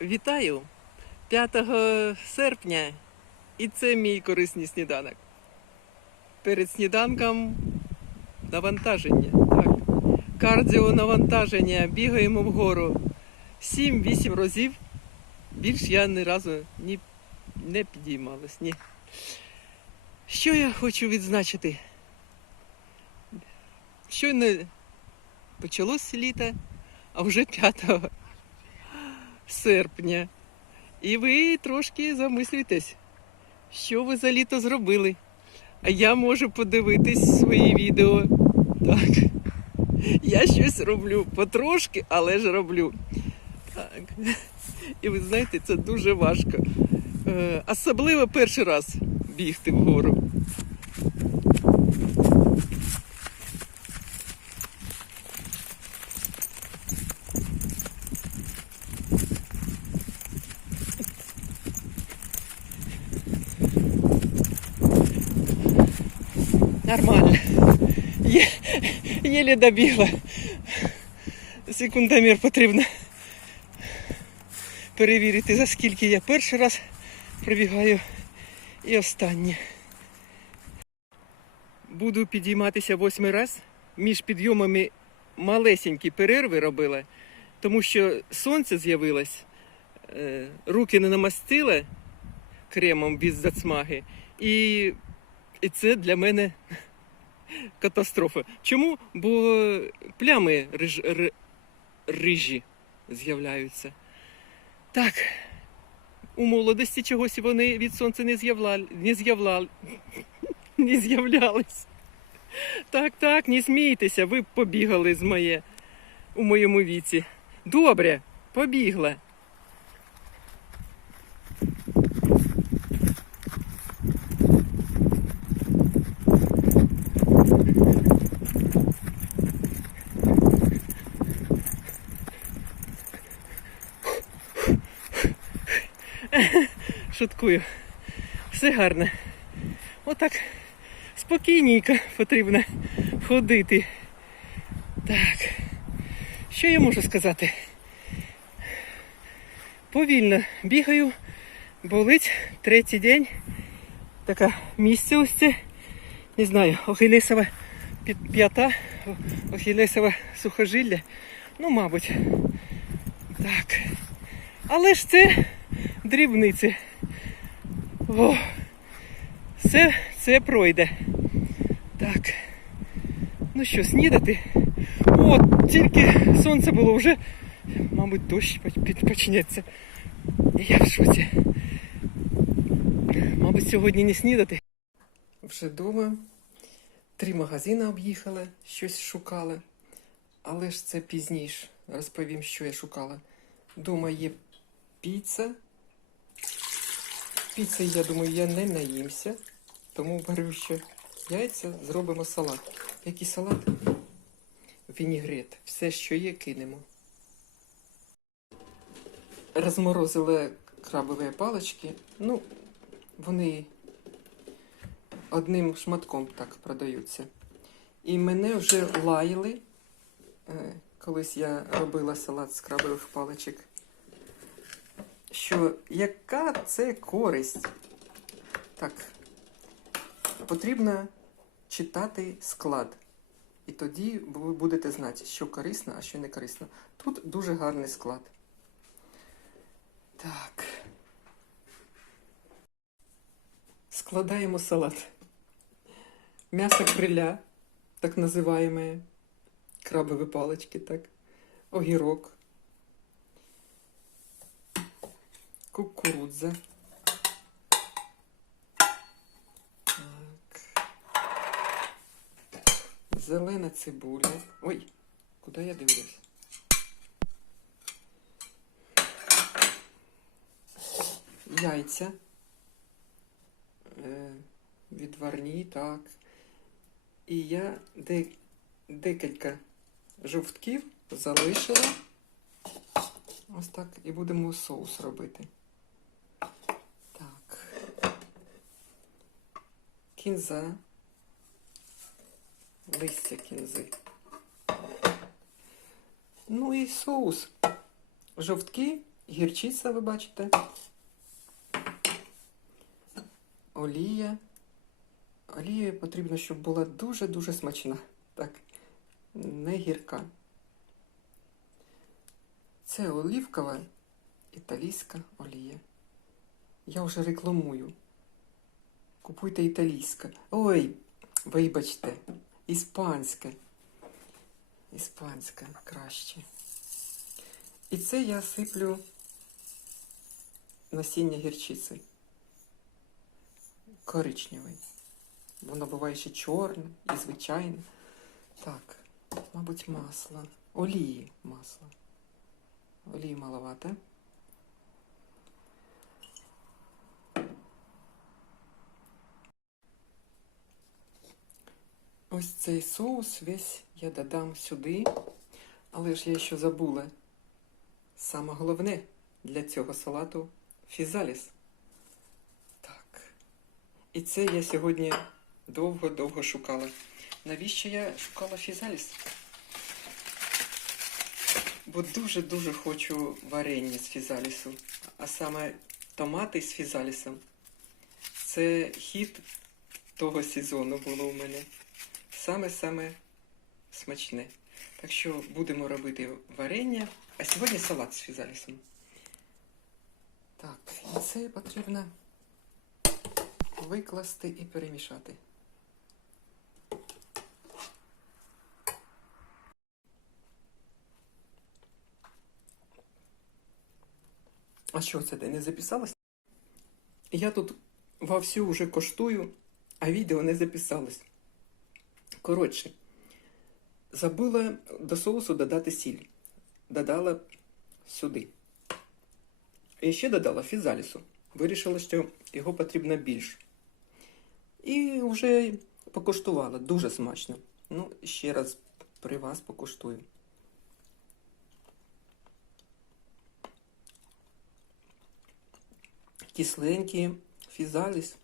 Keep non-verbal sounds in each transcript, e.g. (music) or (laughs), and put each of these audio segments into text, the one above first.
Вітаю 5 серпня, і це мій корисний сніданок. Перед сніданком навантаження. Так. Кардіо навантаження, бігаємо вгору 7-8 разів. Більш я ні разу ні, не підіймалась. Ні. Що я хочу відзначити? Щойно почалось літо, а вже 5 серпня. І ви трошки замислюєтесь, що ви за літо зробили. А я можу подивитись свої відео. Так. Я щось роблю потрошки, але ж роблю. Так. І ви знаєте, це дуже важко. Е, Особливо перший раз бігти вгору. Нормально. Є, єлі добігла. Секундомір потрібно перевірити, за скільки я перший раз пробігаю і останнє. Буду підійматися восьмий раз. Між підйомами малесенькі перерви робила, тому що сонце з'явилось, е, руки не намастила кремом від зацмаги. І це для мене катастрофа. Чому? Бо плями риж, ри- рижі з'являються. Так, у молодості чогось вони від сонця не з'являли, не з'являли, (laughs) не з'являлись. Так, так, не смійтеся, ви побігали з моє у моєму віці. Добре, побігла. Шуткую. Все гарно. Отак спокійненько потрібно ходити. Так. Що я можу сказати? Повільно бігаю, болить третій день. Така місце ось це. Не знаю, охилесова п'ята, о- охилесова сухожилля. Ну, мабуть. Так. Але ж це дрібниці. О, все, це пройде. Так. Ну що, снідати? О, тільки сонце було вже, мабуть, дощ почнеться. Я в шоці. Мабуть, сьогодні не снідати. Вже вдома. Три магазини об'їхала, щось шукала. Але ж це пізніше. Розповім, що я шукала. Дома є піца. Піци, я думаю, я не наїмся, тому беру ще яйця, зробимо салат. Який салат? Вінігрет. Все, що є, кинемо. Розморозила крабові палички. Ну, вони одним шматком так продаються. І мене вже лаяли. Е, Колись я робила салат з крабових паличок що яка це користь? Так, потрібно читати склад. І тоді ви будете знати, що корисно, а що не корисно. Тут дуже гарний склад. Так. Складаємо салат. М'ясо криля, так називаємо, крабові палички, так. Огірок. Кукурудза. Так. Зелена цибуля. Ой, куди я дивлюсь? Яйця. Е, відварні, так. І я де, декілька жовтків залишила. Ось так і будемо соус робити. Так. Кінза. Листя кінзи. Ну і соус. Жовтки гірчиця, ви бачите. Олія. Олія потрібно, щоб була дуже-дуже смачна. Так, не гірка. Це олівкова італійська олія. Я вже рекламую. Купуйте італійська. Ой, вибачте, іспанська. Іспанська краще. І це я сиплю насіння гірчиці. Коричневий. Воно буває ще чорне і звичайне. Так, мабуть, масло. Олії масло. Олії маловато. Ось цей соус весь я додам сюди. Але ж я ще забула. Саме головне для цього салату фізаліс. Так. І це я сьогодні довго-довго шукала. Навіщо я шукала фізаліс? Бо дуже-дуже хочу варення з фізалісу. А саме томати з фізалісом. Це хід того сезону було у мене. Саме-саме смачне. Так що будемо робити варення, а сьогодні салат з фізалісом. Так, і це потрібно викласти і перемішати. А що це ти не записалась? Я тут вовсю вже коштую, а відео не записалось. Коротше, забула до соусу додати сіль. Додала сюди. І ще додала фізалісу. Вирішила, що його потрібно більше. І вже покуштувала. Дуже смачно. Ну, ще раз при вас покуштую. Кисленький фізаліс.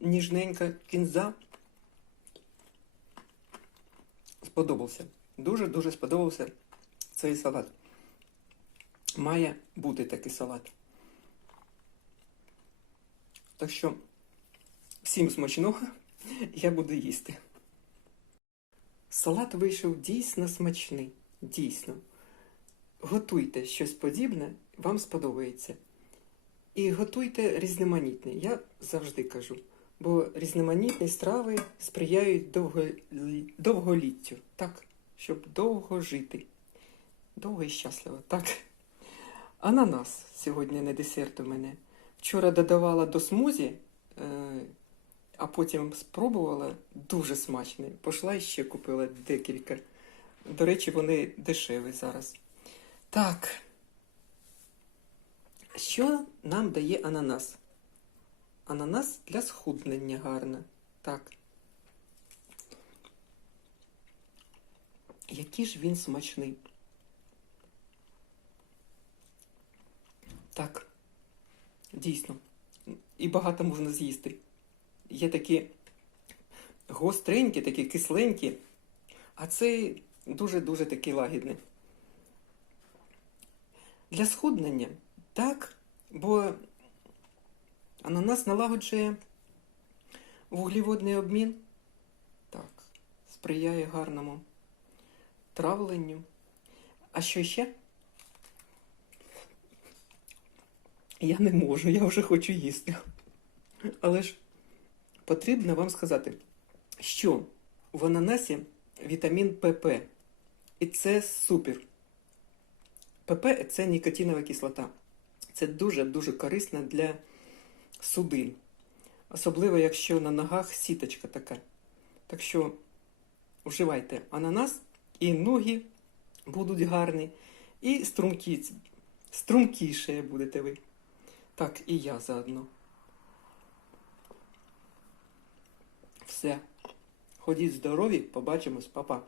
Ніжненька кінза. Сподобався. Дуже-дуже сподобався цей салат. Має бути такий салат. Так що всім смачного (laughs) я буду їсти. Салат вийшов дійсно смачний. Дійсно. Готуйте щось подібне, вам сподобається. І готуйте різноманітне, я завжди кажу. Бо різноманітні страви сприяють довго... довголіттю, так, щоб довго жити. Довго і щасливо, так. Ананас сьогодні на десерт у мене. Вчора додавала до смузі, е, а потім спробувала дуже смачний. Пошла і ще купила декілька. До речі, вони дешеві зараз. Так. Що нам дає ананас? Ананас для схуднення гарно. Так. Який ж він смачний. Так. Дійсно. І багато можна з'їсти. Є такі гостренькі, такі кисленькі, а цей дуже-дуже такий лагідний. Для схуднення так, бо ананас налагоджує вуглеводний обмін, так, сприяє гарному травленню. А що ще? Я не можу, я вже хочу їсти. Але ж потрібно вам сказати, що в ананасі вітамін ПП. І це супер. ПП це нікотинова кислота. Це дуже-дуже корисно для судин. Особливо, якщо на ногах сіточка така. Так що вживайте ананас, і ноги будуть гарні, і струмкі, струмкіше будете ви. Так, і я заодно. Все. Ходіть здорові, побачимось, па-па.